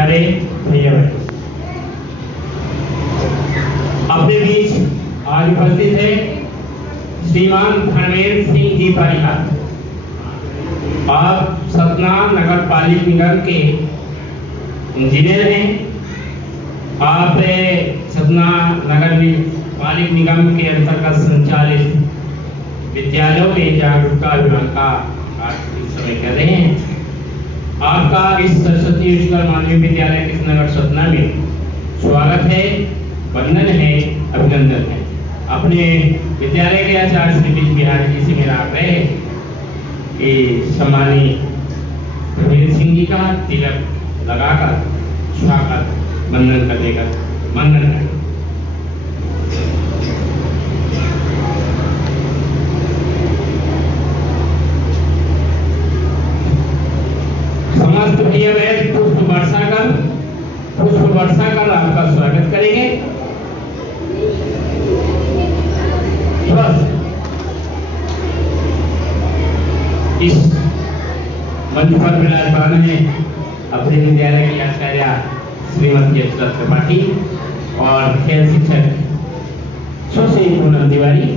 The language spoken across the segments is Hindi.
प्यारे भैया बहन, अपने बीच आज उपस्थित है श्रीमान धर्मेंद्र सिंह जी परिहार। आप सतना नगर पालिक निगम के इंजीनियर हैं। आप सतना नगर पालिक निगम के अंतर्गत संचालित विद्यालयों में जागरूकता अभियान का आज इस समय कर रहे हैं। आपका इस सरस्वती उच्चतर माध्यमिक विद्यालय कृष्णनगर सतना में स्वागत है, वंदन है, अभिनंदन है। अपने विद्यालय के आचार्य श्री बीज बिहारी जी से मेरा आग्रह है कि सम्मानीय धर्मेंद्र सिंह जी का तिलक लगाकर स्वागत वंदन करने का वंदन करें। समस्त भैया बहन पुष्प वर्षा कर आपका स्वागत करेंगे। इस मंच पर विराजमान है अपने विद्यालय की आचार्य श्रीमती अक्षरा त्रिपाठी और खेल शिक्षक सुश्री पूनम तिवारी।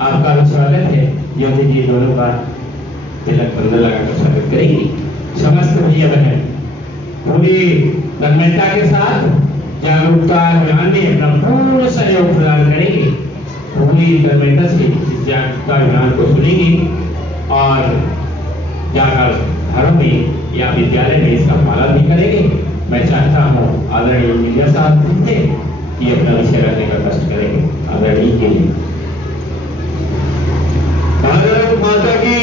आपका भी स्वागत है। ज्योति जी दोनों का तिलक बंधन लगाकर स्वागत करेंगी। समस्त भैया बहन पूरी तन्मयता के साथ जागरूकता अभियान में अपना पूर्ण सहयोग प्रदान करेंगे। पूरी तन्मयता से इस जागरूकता अभियान को सुनेंगे और जाकर घरों में या विद्यालय में इसका पालन भी करेंगे। मैं चाहता हूँ आदरणीय इंजीनियर साहब से कि अपना विषय रखने का कष्ट करेंगे। आदरणीय के लिए भारत माता की।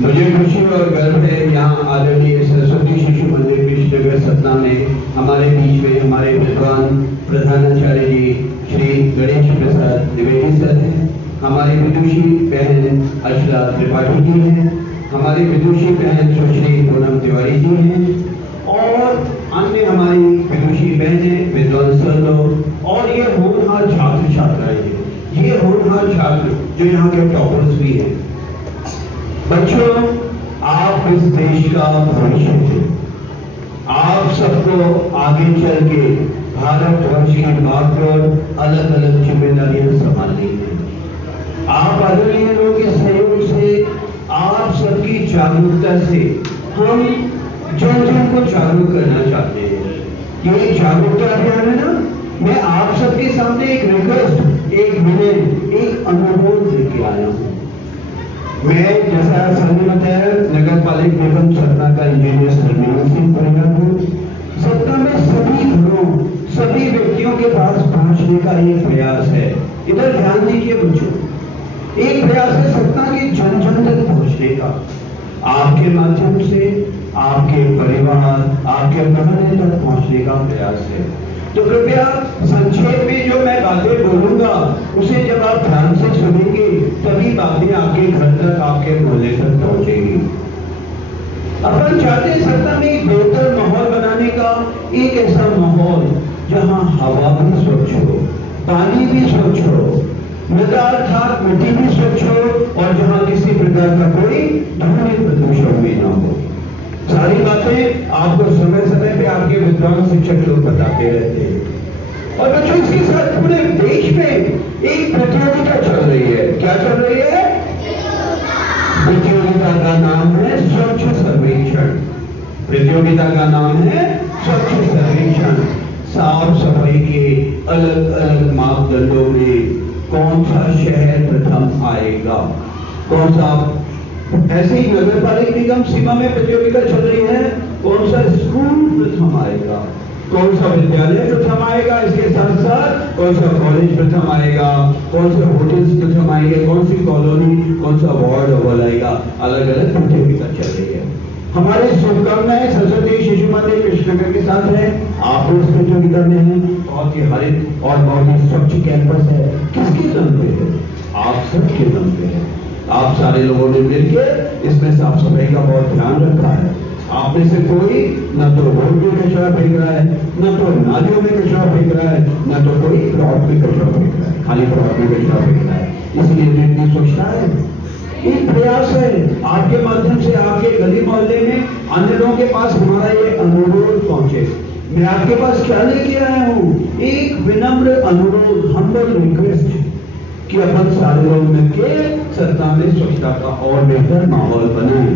मुझे खुशी और गर्व है यहाँ आदरणीय सरस्वती शिशु मंदिर कृष्णनगर सतना में हमारे बीच में हमारे विद्वान प्रधानाचार्य जी श्री गणेश प्रसाद द्विवेदी सर हैं, हमारी विदुषी बहन अक्षरा त्रिपाठी जी हैं, हमारी विदुषी बहन सुश्री पूनम तिवारी जी हैं और अन्य हमारी विदुषी बहनें, विद्वान सर लोग और ये होनहार छात्र छात्राएं हैं। ये होनहार छात्र जो यहाँ के टॉपर्स भी हैं। बच्चों, आप इस देश का भविष्य हैं। आप सबको आगे चल के भारतवर्ष की बात पर अलग अलग जिम्मेदारियां संभालनी है। आप आदरणीय लोगों के सहयोग से, आप सबकी जागरूकता से हम जन जन को जागरूक करना चाहते हैं। ये जागरूकता अभियान है ना, मैं आप सबके सामने एक रिक्वेस्ट, एक विनय, एक अनुरोध लेके आया हूँ। मैं जैसा सर ने बताया नगर पालिक निगम सतना का इंजीनियर धर्मेंद्र सिंह परिहार हूँ। सतना में सभी घरों, सभी व्यक्तियों के पास पहुंचने का एक प्रयास है। इधर ध्यान दीजिए बच्चों, एक प्रयास है सतना के जन जन तक पहुंचने का। आपके माध्यम से आपके परिवार, आपके मोहल्ले तक पहुंचने का प्रयास है। तो कृपया संक्षेप में जो मैं बातें बोलूंगा उसे जब आप ध्यान से सुनेंगे तभी बातें आपके घर तक, आपके मोहल्ले तक पहुंचेगी। अपन चाहते हैं सतना में एक बेहतर माहौल बनाने का, एक ऐसा माहौल जहां हवा भी स्वच्छ हो, पानी भी स्वच्छ हो, मृदा अर्थात मिट्टी भी स्वच्छ हो और जहां किसी प्रकार का कोई ध्वनि प्रदूषण भी ना हो। सारी बातें आपको समय समय पे आपके विद्वान शिक्षक लोग बताते रहते हैं। और बच्चों, इसके साथ पूरे देश में एक प्रतियोगिता चल रही है। क्या चल रही है? प्रतियोगिता का नाम है स्वच्छ सर्वेक्षण। प्रतियोगिता का नाम है स्वच्छ सर्वेक्षण। साफ सफाई के अलग अलग मापदंडों में कौन सा शहर प्रथम आएगा, कौन सा, ऐसे ही नगर पालिक निगम सीमा में प्रतियोगिता चल रही है, कौन सा स्कूल प्रथम आएगा, कौन सा विद्यालय प्रथम आएगा, इसके साथ साथ कौन सा कॉलेज प्रथम आएगा, कौन से होटल्स प्रथम आएंगे, कौन सी कॉलोनी, कौन सा वार्ड अव्वल आएगा। अलग अलग प्रतियोगिता चल रही है। हमारे शुभकामनाएं सरस्वती शिशु मंदिर कृष्णनगर के साथ है। आप इस प्रतियोगिता में हैं। बहुत ही हरित और बहुत ही स्वच्छ कैंपस है। किसके दम पे है? आप सबके दम पे है। आप सारे लोगों ने मिलकर इसमें साफ सफाई का बहुत ध्यान रखा है। आप में से कोई न तो रोड में कचरा फेंक रहा है, न तो नालियों में कचरा फेंक रहा है, न तो कोई प्लॉट में कचरा फेंक रहा है, खाली प्लॉट में कचरा फेंक रहा है। इसलिए तो इतनी स्वच्छता है। एक प्रयास है आपके माध्यम से आपके गली मोहल्ले में अन्य लोग के पास हमारा ये अनुरोध पहुंचे। मैं आपके पास क्या लेके आया हूँ? एक विनम्र अनुरोध, हम्बल रिक्वेस्ट कि अपन सारे लोग मिलके सतना में स्वच्छता का और बेहतर माहौल बनाएं।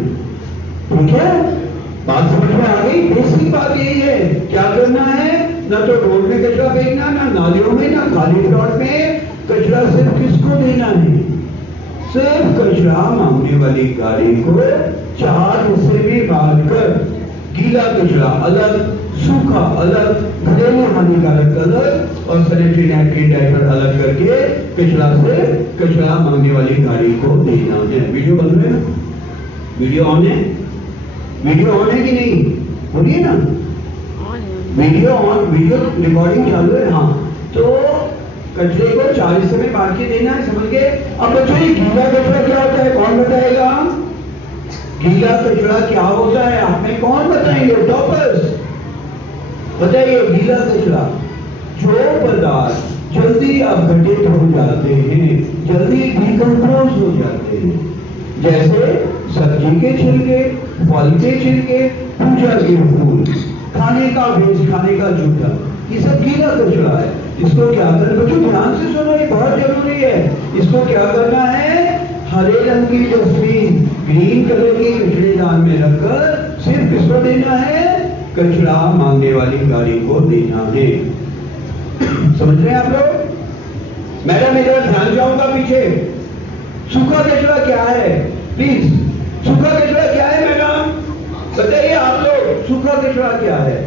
ठीक है, बात समझ में आ गई? बेसिक बात यही है, क्या करना है? ना तो रोड में कचरा फेंकना, ना नालियों में, ना खाली प्लॉट में। कचरा सिर्फ किसको देना है? सिर्फ कचरा मांगने वाली गाड़ी को 4 हिस्से में बांटकर, गीला कचरा अलग, सूखा अलग, घरेलू हानिकारक अलग और सैनिटरी नैपकिन डायपर अलग करके कचरा से कचरा मांगने वाली गाड़ी को देना है। वीडियो बन रहे हैं? वीडियो ऑन है? वीडियो ऑन है कि नहीं? बोलिए ना। वीडियो ऑन, वीडियो रिकॉर्डिंग चालू है। हाँ, तो कचरे को 4 हिस्से में बांट के देना है, समझ गए? अब बच्चों, ये गीला कचरा क्या होता है, कौन बताएगा? गीला कचरा क्या होता है आप में कौन बताएंगे? टॉपर्स बताइए। गीला कचरा जो पदार्थ जल्दी अपघटित हो जाते हैं, जल्दी डिकम्पोज हो जाते हैं, जैसे सब्जी के छिलके, फल के छिलके, पूजा के फूल, खाने का वेस्ट, खाने का जूठा, ये सब गीला कचरा है। इसको क्या करना? बच्चों ध्यान से सुनो, ये बहुत जरूरी है। इसको क्या करना है? हरे रंग की डस्टबिन, ग्रीन कलर की कचरेदान में रखकर सिर्फ किसको देना है? कचरा मांगने वाली गाड़ी को देना है। समझ रहे हैं आप लोग? मैडम इधर ध्यान जाऊंगा पीछे। सूखा कचरा क्या है? प्लीज, सूखा कचरा क्या है मैडम? बताइए आप लोग, सूखा कचरा क्या है?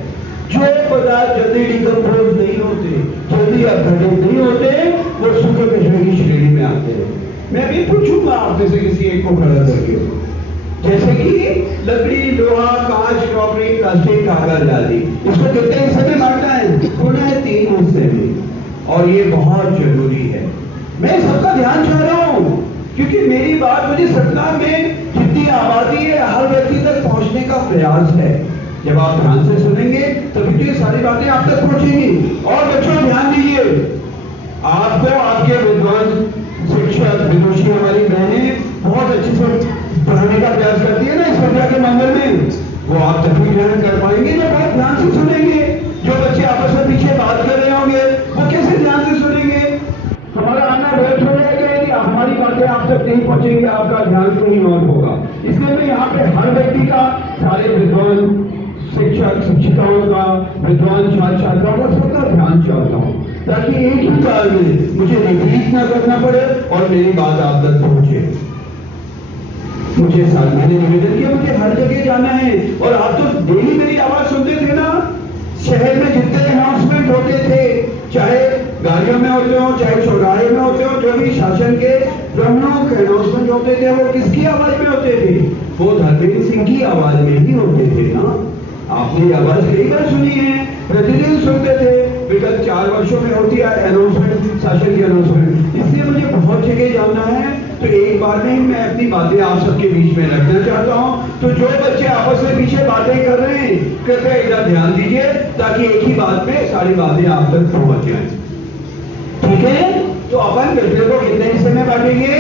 जो पदार्थ जल्दी डिकम्पोज नहीं होते, जल्दी अपघटित नहीं होते, वो सूखे कचरे की श्रेणी में आते हैं। मैं भी पूछूंगा आप में से किसी एक को खड़ा करके, जैसे कि लकड़ी, लोहा, कांच, क्रॉकरी, प्लास्टिक, कागज आदि। इसको कितने हिस्से में बांटना है? पुनः 3 हिस्से में। और ये बहुत जरूरी है। मैं सबका ध्यान चाह रहा हूँ, क्योंकि मेरी बात मुझे सतना में जितनी आबादी है, हर व्यक्ति तक पहुंचने का प्रयास है। जब आप ध्यान से सुनेंगे तभी तो ये सारी बातें आप तक पहुंचेंगी। और बच्चों ध्यान दीजिए, आपको आपके विद्वान शिक्षक, विदुषी हमारी बहनें बहुत अच्छे से पढ़ाने का प्रयास करती है ना इस विद्या के मंगल में, वो आप तभी ग्रहण कर पाएंगे जब आप ध्यान से सुनेंगे। जो बच्चे आपस में पीछे बात कर रहे होंगे वो कैसे ध्यान से सुनेंगे? हमारा आना व्यर्थ हो जाएगा यदि हमारी बातें आप तक नहीं पहुंचेंगे, आपका ध्यान कहीं और होगा। इसलिए मैं यहाँ पे हर व्यक्ति का, सारे विद्वान शिक्षक शिक्षिकाओं का, विद्वान छात्र छात्राओं का सबका ध्यान चाहता हूँ, ताकि एक ही बार में मुझे रिपीट ना करना पड़े और मेरी बात आप तक पहुंचे। मुझे साथ मैंने निवेदन किया, मुझे हर जगह जाना है। और आप तो डेली मेरी आवाज सुनते थे ना, शहर में जितने अनाउंसमेंट होते थे, चाहे गाड़ियों में होते हो, चाहे चौराहे में होते हो, जो भी शासन के प्रमुख अनाउंसमेंट होते थे वो किसकी आवाज में होते थे? वो धर्मेंद्र सिंह की आवाज में ही होते थे ना। आपने आवाज कई बार सुनी है, प्रतिदिन सुनते थे। विगत 4 वर्षों में होती है अनाउंसमेंट, शासन की अनाउंसमेंट। इसलिए मुझे बहुत जगह जाना है, तो एक बार में मैं अपनी बातें आप सबके बीच में रखना चाहता हूँ। तो जो बच्चे आपस में पीछे बातें कर रहे हैं, कृपया इधर ध्यान दीजिए, ताकि एक ही बात में सारी बातें आप तक पहुंच जाए। ठीक है? तो अपन कचरे को कितने हिस्से में बांटेंगे?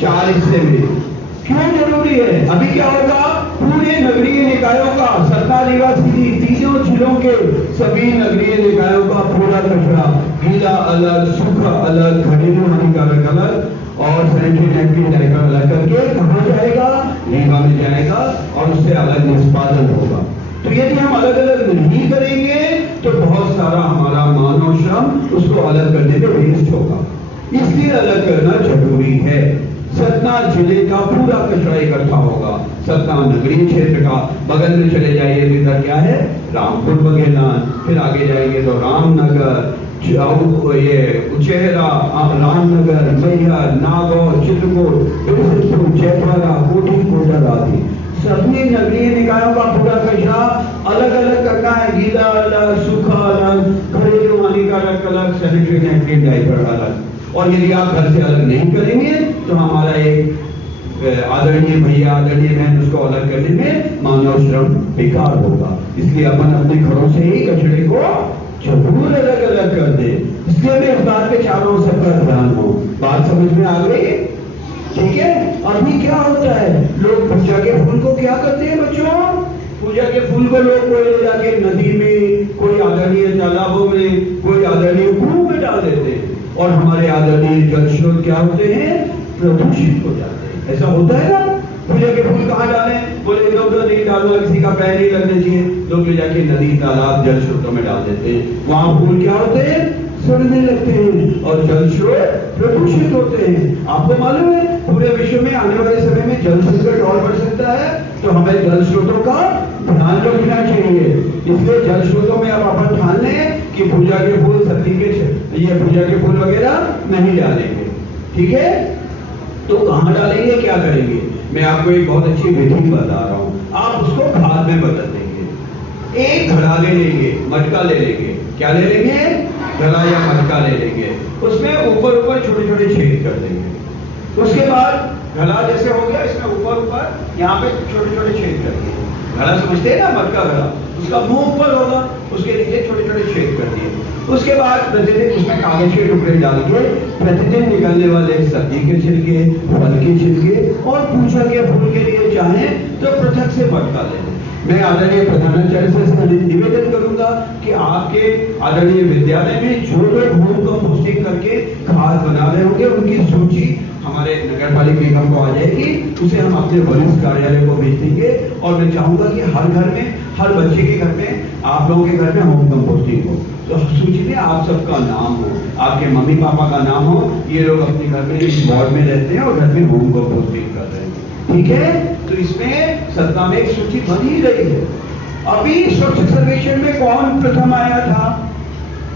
4 हिस्से में। क्यों जरूरी है? अभी क्या होगा? पूरे नगरीय निकायों का, सतना निवासी 3 जिलों के सभी नगरीय निकायों का पूरा कचरा, गीला अलग, सूखा अलग, घरेलू हानिकारक अलग और सैनिटरी नैपकिन डायपर अलग करके कहाँ जाएगा? रीवा में जाएगा और उससे अलग निष्पादन होगा। तो यदि हम अलग अलग नहीं करेंगे तो बहुत सारा हमारा मानव श्रम उसको अलग करने में वेस्ट होगा। इसलिए अलग करना जरूरी है। सतना जिले का पूरा कचरा इकट्ठा होगा। सतना नगरीय क्षेत्र का, बगल में चले जाइए तो इधर क्या है? रामपुर बघेलान, फिर आगे जाएंगे तो रामनगर, ये उचेहरा, रामनगर, मैहर, नागौर, चित्रकूट, जयपुरा, कोठी, कोटर आदि सभी नगरीय निकायों का पूरा कचरा अलग अलग करना है। गीला अलग, सूखा अलग, घरेलू हानिकारक अलग, सैनिटरी नैपकिन डायपर अलग। और यदि आप घर से अलग नहीं करेंगे तो हमारा एक आदरणीय भैया, आदरणीय बहन, उसको अलग करने में मानव श्रम बेकार होगा। इसलिए अपन अपने घरों से ही कचरे को जरूर अलग अलग कर दे। इसलिए मैं इस बात पे चाह रहा हूँ सबका ध्यान हो। बात समझ में आ गई? ठीक है? अभी क्या होता है, लोग पूजा के फूल को क्या करते हैं बच्चों? पूजा के फूल फूल को लोग कोई ले जाके नदी में, कोई आदरणीय तालाबों में, कोई आदरणीय कुओं में डाल देते हैं और हमारे आदरणीय जल स्रोत क्या होते हैं? प्रदूषित हो जाते हैं। ऐसा होता है ना? पूजा के फूल कहाँ डालें? बोले इधर उधर नहीं डालना, किसी का पैर नहीं लगना चाहिए, लोग ले जाके नदी तालाब जल स्रोतों में डाल देते हैं। वहां फूल क्या होते हैं? सड़ने लगते हैं और जल स्रोत प्रदूषित होते हैं। आपको मालूम है पूरे विश्व में आने वाले समय में जल संकट और बढ़ सकता है, तो हमें जल स्रोतों का ध्यान रखना चाहिए। इसलिए जल स्रोतों में अब अपन ठान लें कि पूजा के फूल, सब्जी के ये पूजा के फूल वगैरह नहीं डालेंगे, ठीक है? तो कहाँ डालेंगे, क्या करेंगे? मैं आपको एक बहुत अच्छी विधि बता रहा हूँ। आप उसको खाद में बदल देंगे। एक घड़ा ले लेंगे, मटका ले लेंगे। क्या ले लेंगे? घड़ा या मटका ले लेंगे। उसमें ऊपर ऊपर छोटे छोटे छेद कर देंगे। उसके बाद घड़ा जैसे हो गया, इसमें ऊपर ऊपर यहाँ पे छोटे छोटे छेद कर दिए। घड़ा समझते हैं ना, मटका घड़ा, उसका मुंह ऊपर होगा, उसके नीचे छोटे छोटे छेद कर दिए। उसके बाद प्रतिदिन उसमें कागज के टुकड़े डाल के प्रतिदिन निकलने वाले सब्जी के छिलके, फल के छिलके और पूजा के फूल के लिए चाहे तो पृथक से मटका ले। मैं आदरणीय प्रधानाचार्य से निवेदन करूंगा कि आपके आदरणीय विद्यालय में जो लोग होम कंपोस्टिंग करके खाद बना रहे होंगे उनकी सूची हमारे नगर पालिका निगम को आ जाएगी। उसे हम अपने वरिष्ठ कार्यालय को भेज देंगे और मैं चाहूंगा कि हर घर में, हर बच्चे के घर में, आप लोगों के घर में होम कंपोस्टिंग हो। तो सूची में आप सबका नाम हो, आपके मम्मी पापा का नाम हो, ये लोग अपने घर में इस वार्ड में रहते हैं और घर में होम कंपोस्टिंग कर रहे हैं, ठीक है? तो इसमें सत्ता में एक सूची बनी रही है। अभी स्वच्छ सर्वेक्षण में कौन प्रथम आया था?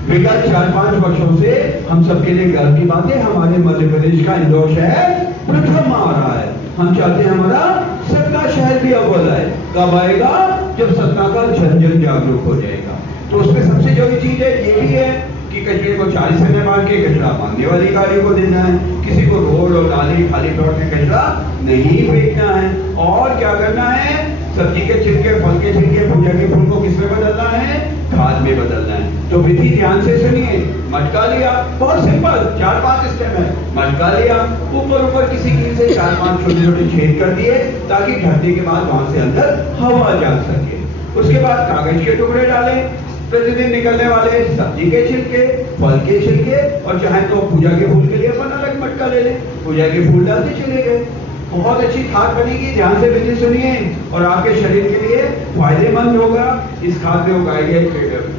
विगत 4-5 वर्षों से हम सबके लिए गर्व की बात है, हमारे मध्य प्रदेश का इंदौर शहर प्रथम आ रहा है। हम चाहते हैं हमारा सतना शहर भी अव्वल आए। कब आएगा? जब सतना का जन जन जागरूक हो जाएगा। तो उसमें सबसे जरूरी चीज है ये भी है कि कचरे को 40 में मार के कचरा मारने वाली गाड़ी को देना है। किसी को रोड और नाली खाली प्लॉट में कचरा नहीं फेंकना है। और क्या करना है? सब्जी के छिलके, फल के छिलके, पूजा के फूल को किसमें बदलना है? खाद में बदलना है। तो विधि ध्यान से सुनिए। मटका लिया, बहुत सिंपल, 4-5 स्टेप है। मटका लिया, ऊपर ऊपर किसी कील से 4-5 छोटे छोटे छेद कर दिए ताकि ढकने के बाद वहां से अंदर हवा जा सके। उसके बाद कागज के टुकड़े डाले, प्रतिदिन निकलने वाले सब्जी के छिलके, फल के छिलके और चाहे तो पूजा के फूल के लिए अपन अलग मटका ले लें, पूजा के फूल डालते चले गए। बहुत अच्छी खाद बनेगी। ध्यान से विधि सुनिए और आपके शरीर के लिए फायदेमंद होगा। इस खाद में उगाई गई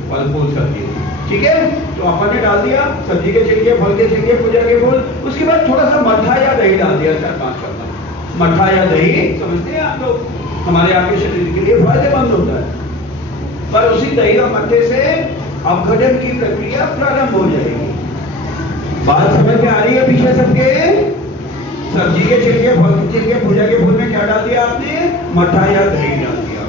फल फूल सब्जी, ठीक है? तो अपन ने डाल दिया सब्जी के छिलके, फल के छिलके, पूजा के फूल। उसके बाद थोड़ा सा मट्ठा या दही डाल दिया, 4-5 चम्मच मट्ठा या दही। समझते हैं आप लोग? हमारे आपके शरीर के लिए फायदेमंद होता है। पर उसी दही और मट्ठे से अपघटन की प्रक्रिया प्रारंभ हो जाएगी। बात समझ में आ रही है पीछे सबके? सब्जी के छिलके, फल के छिलके, पूजा के फूल में क्या डाल दिया आपने? मट्ठा या दही डाल दिया।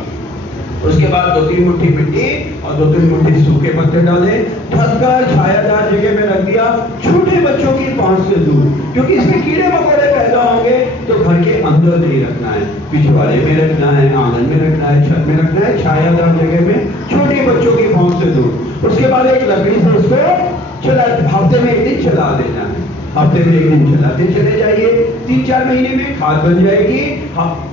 उसके बाद 2-3 मुट्ठी मिट्टी और 2-3 मुट्ठी सूखे पत्ते डाले, ढककर छायादार जगह में रख दिया, छोटे बच्चों की पहुंच से दूर, क्योंकि इसमें कीड़े मकोड़े पैदा होंगे। तो घर के अंदर नहीं रखना है, पिछवाड़े में रखना है, आंगन में रखना है, छत में रखना है, छायादार जगह में, छोटे बच्चों की पहुंच से दूर। उसके बाद एक लकड़ी से उसको हफ्ते में 1 दिन चला देना है। हफ्ते में 1 दिन चलाते चले जाइए। 3-4 महीने में खाद बन जाएगी।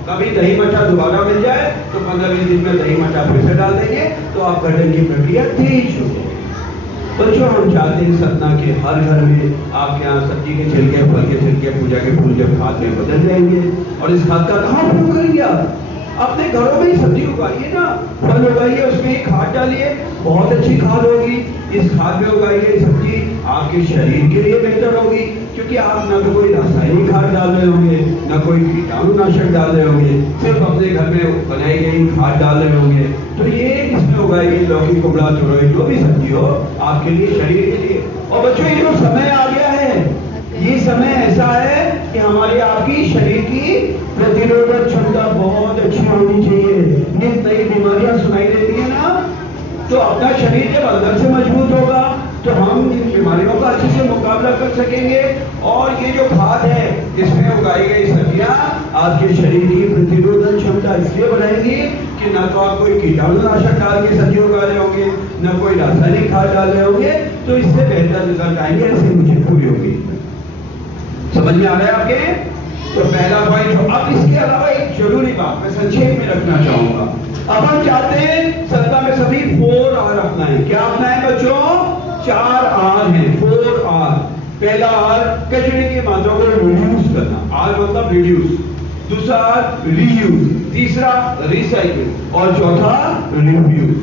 कभी दही मट्ठा दोबारा मिल जाए तो 15-20 दिन में दही मट्ठा फिर से डाल देंगे तो आप गठन की प्रक्रिया तेज हो जाएगी। बच्चों, हम चाहते हैं सतना के हर घर में आपके यहाँ सब्जी के छिलके, फल के छिलके, पूजा के फूल जब खाद में बदल जाएंगे। और इस खाद का कहाँ उपयोग करेंगे आप? अपने घरों में ही सब्जी उगाइए ना, फल उगाइए, उसमें ही खाद डालिए, बहुत अच्छी खाद होगी। इस खाद में उगाई गई सब्जी आपके शरीर के लिए बेहतर होगी, क्योंकि आप न तो कोई रासायनिक खाद डाल रहे होंगे, न कोई कीटाणुनाशक डाल रहे होंगे, सिर्फ अपने घर में बनाई गई खाद डाल रहे होंगे। तो ये इसमें उगाई गई लौकी, कुमड़ा, तुरई, जो भी सब्जी हो आपके लिए, शरीर के लिए। और बच्चों, ये जो समय आ गया है, ये समय ऐसा है कि हमारी आपकी शरीर की प्रतिरोधक क्षमता बहुत अच्छी होनी चाहिए। नित नई बीमारियां सुनाई देती है ना, तो अपना शरीर जब अंदर से मजबूत होगा तो हम इन बीमारियों का अच्छे से मुकाबला कर सकेंगे। और ये जो खाद है, इसमें उगाई गई सब्जियां आपके शरीर की प्रतिरोधक क्षमता इसलिए बढ़ाएंगी कि न तो आप कोई कीटाणुनाशक डाल के सब्जी उगा रहे होंगे, न कोई रासायनिक खाद डाल रहे होंगे, तो इससे बेहतर रिजल्ट आएंगे। ऐसी मुझे पूरी होगी। समझ में आ रहा है आपके? तो पहला पॉइंट। अब इसके अलावा एक जरूरी बात मैं संक्षेप में रखना चाहूंगा। अब हम चाहते हैं सत्ता में सभी 4 आर अपनाएं। क्या अपनाएं बच्चों? 4 आर हैं, 4 आर। पहला आर कचरे की मात्रा को रिड्यूस करना, आर मतलब रिड्यूस। दूसरा आर रीयूज, तीसरा रिसाइकिल और चौथा रिफ्यूज।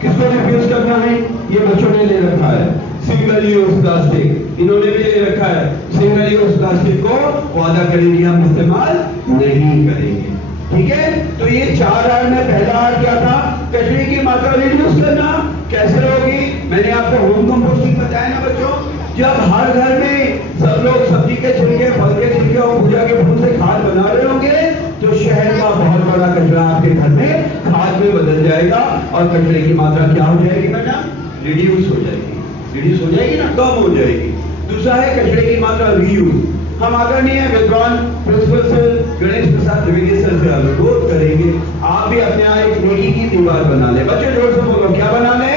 किसको रिफ्यूज करना है? ये बच्चों ने ले रखा है। सिंगल यूज प्लास्टिक इन्होंने भी ले रखा है। सिंगल यूज प्लास्टिक को वादा करेंगे हम इस्तेमाल नहीं करेंगे। ठीक है, तो ये 4 आर में पहला आर क्या था? कचरे की मात्रा रिड्यूस करना। कैसे होगी? मैंने आपको होम कंपोस्टिंग बताया ना बच्चों। जब हर घर में सब लोग सब्जी के छिलके, फल के छिलके और पूजा के फूल से खाद बना रहे होंगे, तो शहर का बहुत बड़ा कचरा आपके घर में खाद में बदल जाएगा और कचरे की मात्रा क्या हो जाएगी बेटा? रिड्यूस हो जाएगी। रिड्यूस हो जाएगी ना, कम हो जाएगी। दूसरा है कचरे की मात्रा रीयूज। हम आदरणीय विद्वान principal sir Ganesh Prasad Dwivedi sir से अनुरोध करेंगे, आप भी अपने यहाँ एक नेकी की दीवार बना ले। बच्चों जोर से बोलो, क्या बना ले?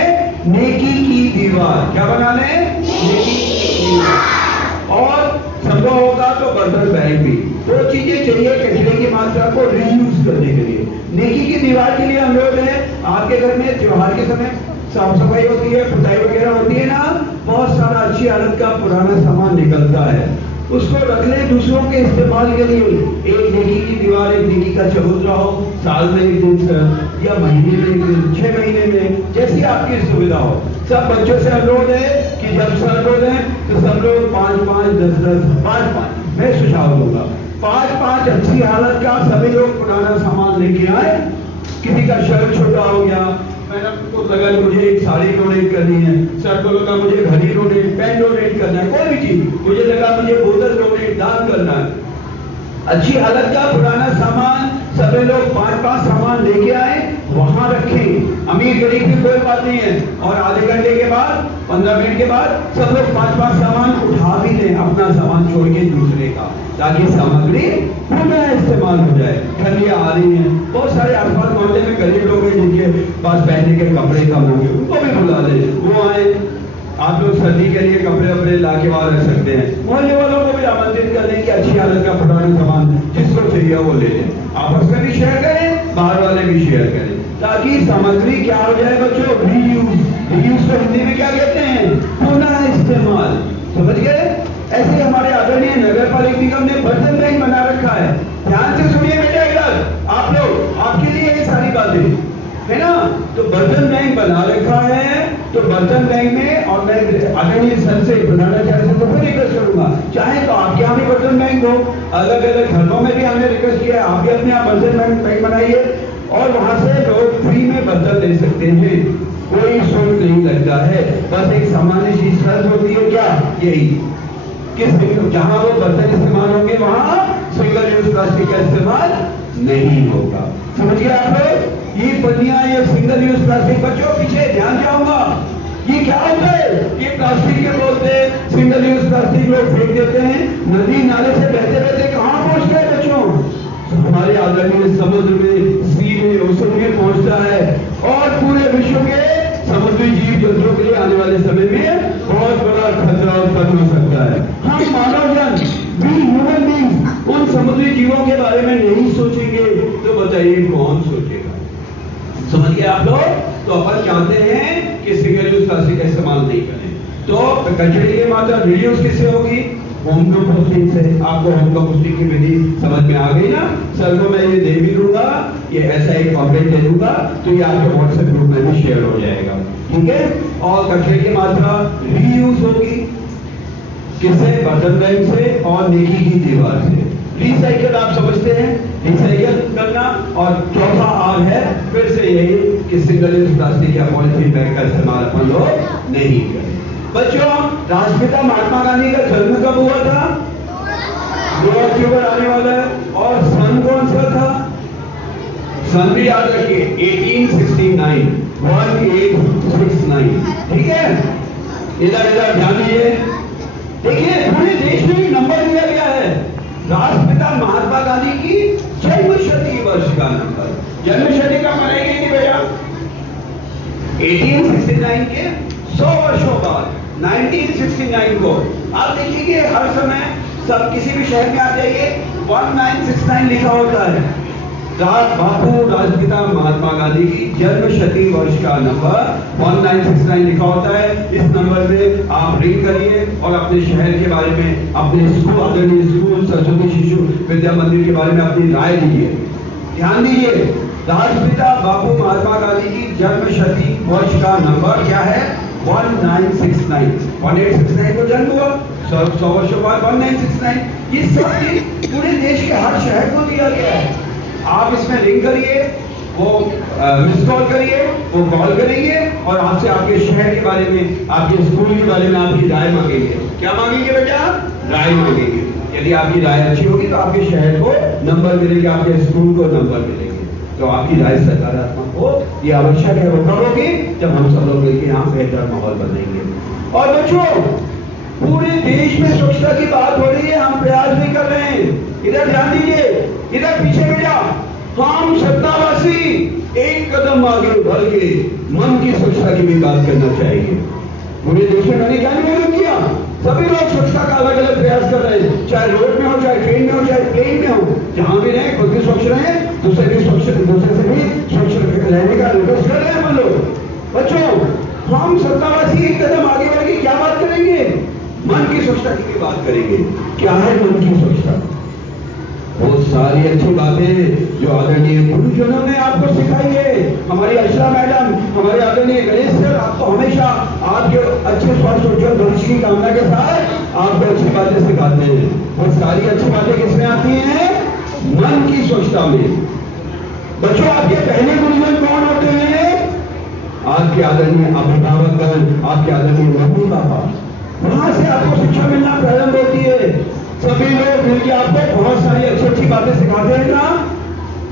नेकी की दीवार। क्या बना ले? नेकी की दीवार। और संभव होगा तो बर्तन बैग भी। 2 चीजें चाहिए कचरे की मात्रा को रीयूज करने के लिए। नेकी की दीवार के लिए अनुरोध है, आपके घर में त्योहार के समय साफ सफाई होती है, पुताई वगैरह होती है ना, बहुत सारा अच्छी हालत का पुराना सामान निकलता है, उसको रख ले दूसरों के इस्तेमाल के लिए। एक नेकी की दीवार, एक नेकी का चबूतरा हो, साल में एक दिन या महीने में एक दिन, 6 महीने में, जैसी आपकी सुविधा हो। सब बच्चों से अनुरोध है कि जब सर बोले तो सब लोग 5-5, 10-10, 5-5 मैं सुझाव दूंगा। 5-5 अच्छी हालत का सभी लोग पुराना सामान लेके आए। किसी का शर्ट छोटा हो गया, मैडम को लगा मुझे एक साड़ी डोनेट करनी है, सर को लगा मुझे घड़ी डोनेट, पेन डोनेट करना है, कोई भी चीज, मुझे लगा मुझे बोतल डोनेट, दान करना है। अच्छी हालत का पुराना सामान सभी लोग 5-5 सामान लेके आए, वहां रखें। अमीर गरीब की कोई बात नहीं है। और आधे घंटे के बाद, 15 मिनट के बाद सब लोग 5-5 सामान उठा भी लें, अपना सामान छोड़ के दूसरे का, ताकि सामग्री पुनः इस्तेमाल हो जाए। ठंडियां आ रही हैं, बहुत सारे आसपास मोहल्ले में गरीब लोग हैं जिनके पास पहनने के कपड़े कम होंगे, उनको भी बुला ले, वो आए। आप लोग सर्दी के लिए कपड़े वपड़े ला के वहां रख सकते हैं। मोहल्ले वालों को भी आमंत्रित कर दें कि अच्छी हालत का पुराना सामान जिसको चाहिए वो ले लें। आपस में भी शेयर करें, बाहर वाले भी शेयर करें, ताकि सामग्री क्या हो जाए बच्चों? रीयूज। रीयूज को हिंदी में क्या कहते हैं? पुनः इस्तेमाल। समझ गए? ऐसे हमारे आदरणीय नगर पालिका निगम ने बर्तन बैंक बना रखा है। ध्यान से सुनिए बेटा, इधर आप लोग, आपके लिए ये सारी बातें है ना। तो बर्तन बैंक बना रखा है, तो बर्तन बैंक में, और मैं आदरणीय सर से, प्रधानाचार्य से तो फिर रिक्वेस्ट करूंगा, चाहे तो आपके यहाँ भी बर्तन बैंक हो, अलग अलग धर्मों में भी हमने रिक्वेस्ट किया है, आप भी अपने यहाँ बर्तन बैंक बनाइए और वहां से लोग फ्री में बर्तन ले सकते हैं, कोई शुल्क नहीं लगता है। बस एक सामान्य सी शर्त होती है, क्या? यही कि जहां वो बर्तन इस्तेमाल होंगे वहां सिंगल यूज प्लास्टिक का इस्तेमाल नहीं होगा। समझ गए आप लोग? ये पन्नियां, ये सिंगल यूज प्लास्टिक, बच्चों पीछे ध्यान जाऊंगा, ये क्या होता है? ये प्लास्टिक के बोलते हैं, सिंगल यूज प्लास्टिक लोग फेंक देते हैं, नदी नाले से बहते बहते कहां पहुंचते हैं बच्चों? हमारे आदरणीय समुद्र में, सी में, ओशन में पहुंचता है और पूरे विश्व के समुद्री जीव जंतुओं के लिए आने वाले समय में बहुत बड़ा खतरा उत्पन्न हो सकता है। हम मानव जन, वी ह्यूमन बीइंग्स उन समुद्री जीवों के बारे में नहीं सोचेंगे तो बताइए कौन सोचेगा? समझ गए आप लोग? तो अपन चाहते हैं कि सिंगल यूज प्लास्टिक का इस्तेमाल नहीं करें। तो कचरे की मात्रा रिड्यूस किससे होगी? होम कंपोस्टिंग से। आपको होम कंपोस्टिंग की विधि समझ में आ गई ना? सर को मैं ये दे भी दूंगा, ये ऐसा एक पॉम्पलेट दे दूंगा, तो ये आपके व्हाट्सएप ग्रुप में भी शेयर हो जाएगा। ठीक है? और कचरे की मात्रा रीयूज होगी किससे? बर्तन बैंक से और नेकी की दीवार से। रिसाइकल आप समझते हैं, रिसाइकल करना। और चौथा आर है फिर से यही कि सिंगल यूज प्लास्टिक या पॉलीथीन बैग का इस्तेमाल अपन लोग नहीं करें। बच्चों, राष्ट्रपिता महात्मा गांधी का जन्म कब हुआ था? 2 अक्टूबर आने वाला है। और सन कौन सा था? सन भी याद रखिए, 1869, 1869। ठीक है? इधर इधर ध्यान दीजिए। देखिए पूरे देश में नंबर दिया गया है, राष्ट्रपिता महात्मा गांधी की जन्म शती वर्ष का नंबर। जन्म शती का मनाई गई थी बेटा 1869 के 100 वर्षों बाद 1969 को। आप देखिए हर समय सब किसी भी शहर में आ जाइए 1969 लिखा होता है। बापू राष्ट्रपिता महात्मा गांधी की जन्म शती वर्ष का नंबर 1969 लिखा होता है। इस नंबर में आप रिंग करिए और अपने शहर के बारे में, अपने स्कूल, आदरणीय स्कूल सरस्वती शिशु विद्या मंदिर के बारे में अपनी राय दीजिए। ध्यान दीजिए, राष्ट्रपिता बापू महात्मा गांधी की जन्म शती वर्ष का नंबर क्या है? 1969। 1869 को जन्म हुआ, 100 वर्षों बाद 1969। ये सब पूरे देश के हर शहर को दिया गया है। आप इसमें रिंग करिए, वो मिस कॉल करिए, वो कॉल करेंगे और आपसे आपके शहर के बारे में, आपके स्कूल के बारे में आपकी राय मांगेंगे। क्या मांगेंगे बेटा? राय मांगेंगे। यदि आपकी राय अच्छी होगी तो आपके शहर को नंबर मिलेंगे, आपके स्कूल को नंबर मिलेंगे। तो आपकी राय सकारात्मक हो, ये आवश्यक है। वो कब होगी? जब हम सब लोग मिलकर यहाँ बेहतर माहौल बनाएंगे। और बच्चों, पूरे देश में स्वच्छता की बात हो रही है, हम प्रयास भी कर रहे हैं। इधर ध्यान दीजिए, इधर पीछे बेटा। हम सत्तावासी एक कदम आगे बढ़ के मन की स्वच्छता की भी बात करना चाहिए। पूरे देश में मैंने क्या निवेदन किया? सभी लोग स्वच्छता का अलग अलग प्रयास कर रहे हैं, चाहे रोड में हो, चाहे ट्रेन में हो, चाहे प्लेन में हो, जहां भी रहे खुद भी स्वच्छ रहे, दूसरे से भी स्वच्छ रहने का रिक्वेस्ट कर रहे हैं हम लोग। बच्चों, हम सत्तावासी एक कदम आगे बढ़ के क्या बात करेंगे? मन की स्वच्छता की भी बात करेंगे। क्या है मन की स्वच्छता? वो सारी अच्छी बातें जो आदरणीय गुरुजनों ने आपको सिखाई है। हमारी अर्चना मैडम, हमारे आदरणीय गणेश सर आपको हमेशा आपके अच्छे स्वास्थ्य उज्जवल भविष्य की कामना के साथ आपको अच्छी बातें सिखाते हैं। वो सारी अच्छी बातें किसमें आती हैं? मन की स्वच्छता में। बच्चों, आपके पहले गुरुजन कौन होते हैं? आपके आदरणीय अभिभावकगण, आपके आदरणीय मम्मी पापा। वहां से आपको शिक्षा मिलना प्रारंभ होती है। सभी लोग मिलकर आपको बहुत सारी अच्छी अच्छी बातें सिखाते हैं ना।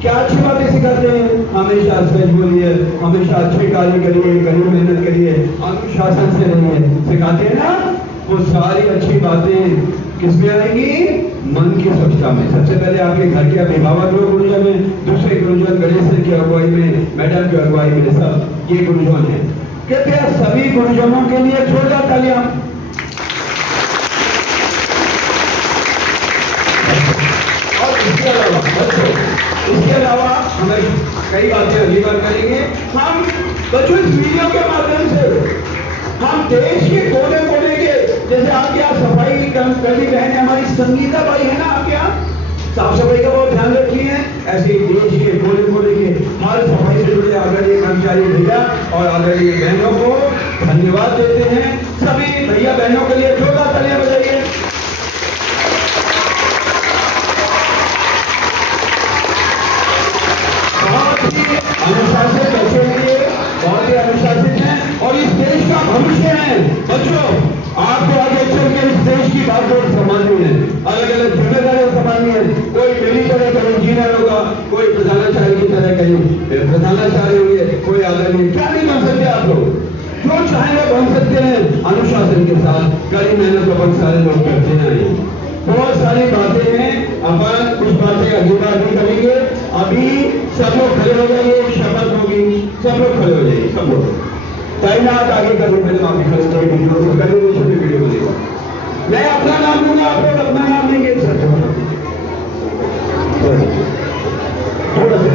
क्या अच्छी बातें सिखाते हैं? हमेशा सच बोलिए, हमेशा अच्छे कार्य करिए, कड़ी मेहनत करिए, अनुशासन से रहिए, सिखाते हैं ना। वो सारी अच्छी बातें किसमें आएंगी? मन की स्वच्छता में। सबसे पहले आपके घर के अभिभावक लोग गुरुजन है, दूसरे गुरुजन गणेश सर की अगुवाई में, मैडम की अगुवाई में, सब ये गुरुजन है। कृपया सभी गुरुजनों के लिए जोरदार तालियां। इसके अलावा हमें कई बातें अगली बार करेंगे। हम बच्चों इस वीडियो के माध्यम से हम देश के कोने कोने के, जैसे आपके यहाँ सफाई कर्मी बहन हमारी संगीता भाई है ना, आपके यहाँ साफ सफाई का बहुत ध्यान रखी है। ऐसे ही देश के कोने कोने के हर सफाई से जुड़े आदरणीय कर्मचारी भैया और आदरणीय बहनों को धन्यवाद देते हैं। सभी भैया बहनों के लिए जोरदार तालियां बजाइए। अनुशासित बच्चों के लिए बहुत ही अनुशासित हैं और इस देश का भविष्य है। बच्चों, आपको आगे चल के इस देश की बागडोर संभालनी है, अलग अलग जिम्मेदारियां संभालनी है। कोई मेरी तरह कहीं इंजीनियर होगा, कोई प्रधानाचार्य की तरह कहीं प्रधानाचार्य होंगे, कोई आदरणीय क्या नहीं बन सकते आप लोग। जो चाहे वो बन सकते हैं, अनुशासन के साथ कड़ी मेहनत तो बहुत सारे लोग करते हैं। बहुत सारी बातें हैं, अपन कुछ बातें अगली बार भी करेंगे। अभी सब लोग खड़े हो जाइए, शपथ होगी, सब लोग खड़े हो जाइए, सब लोग तैनात आगे करने पहले माफी खड़े वीडियो बनेगा। मैं अपना नाम लूंगा, आप लोग अपना नाम लेंगे। थोड़ा सा